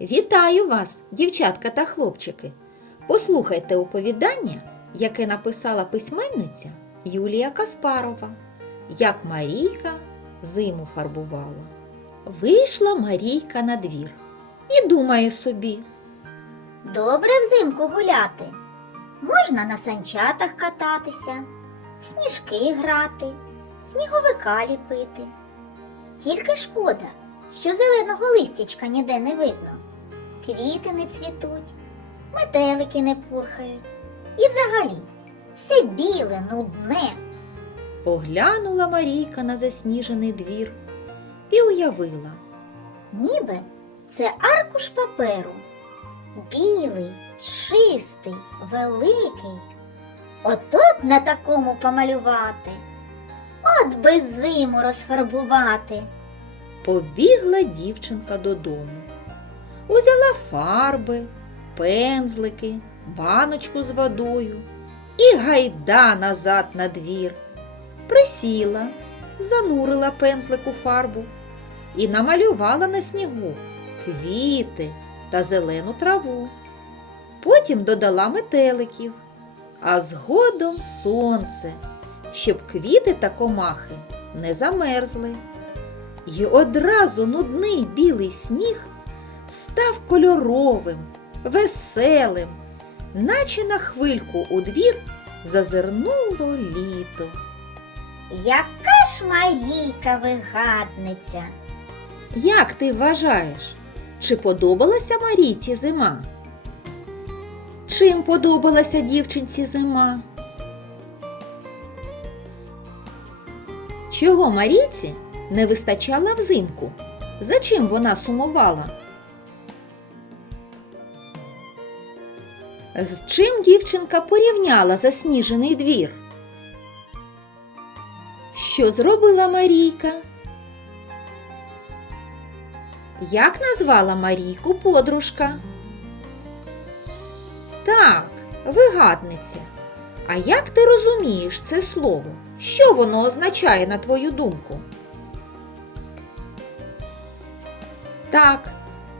Вітаю вас, дівчатка та хлопчики! Послухайте оповідання, яке написала письменниця Юлія Каспарова, як Марійка зиму фарбувала. Вийшла Марійка на двір і думає собі. Добре взимку гуляти. Можна на санчатах кататися, в сніжки грати, сніговика ліпити. Тільки шкода, що зеленого листячка ніде не видно. Квіти не цвітуть, метелики не пурхають. І взагалі все біле, нудне. Поглянула Марійка на засніжений двір і уявила. Ніби це аркуш паперу. Білий, чистий, великий. Ото б на такому помалювати. От би зиму розфарбувати. Побігла дівчинка додому. Узяла фарби, пензлики, баночку з водою і гайда назад на двір. Присіла, занурила пензлик у фарбу і намалювала на снігу квіти та зелену траву. Потім додала метеликів, а згодом сонце, щоб квіти та комахи не замерзли. І одразу нудний білий сніг став кольоровим, веселим, наче на хвильку у двір зазирнуло літо. Яка ж Марійка вигадниця. Як ти вважаєш, чи подобалася Марійці зима? Чим подобалася дівчинці зима? Чого Марійці не вистачало взимку? За чим вона сумувала? З чим дівчинка порівняла засніжений двір? Що зробила Марійка? Як назвала Марійку подружка? Так, вигадниця. А як ти розумієш це слово? Що воно означає на твою думку? Так,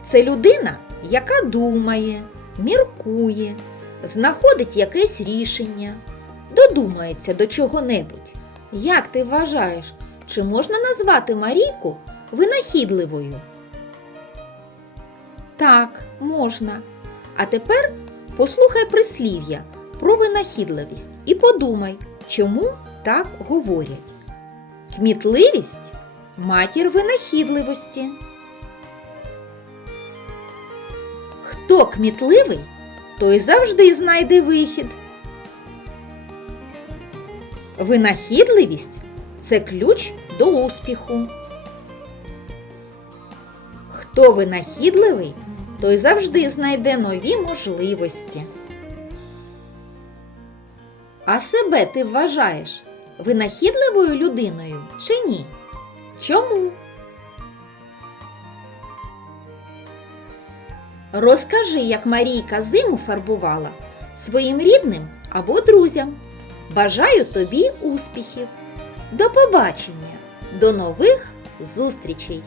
це людина, яка думає, міркує, знаходить якесь рішення, додумається до чого-небудь. Як ти вважаєш, чи можна назвати Марійку винахідливою? Так, можна. А тепер послухай прислів'я про винахідливість і подумай, чому так говорять. Кмітливість матір винахідливості. Хто кмітливий, той завжди знайде вихід. Винахідливість це ключ до успіху. Хто винахідливий, той завжди знайде нові можливості. А себе ти вважаєш винахідливою людиною чи ні? Чому? Розкажи, як Марійка зиму фарбувала своїм рідним або друзям. Бажаю тобі успіхів. До побачення, до нових зустрічей!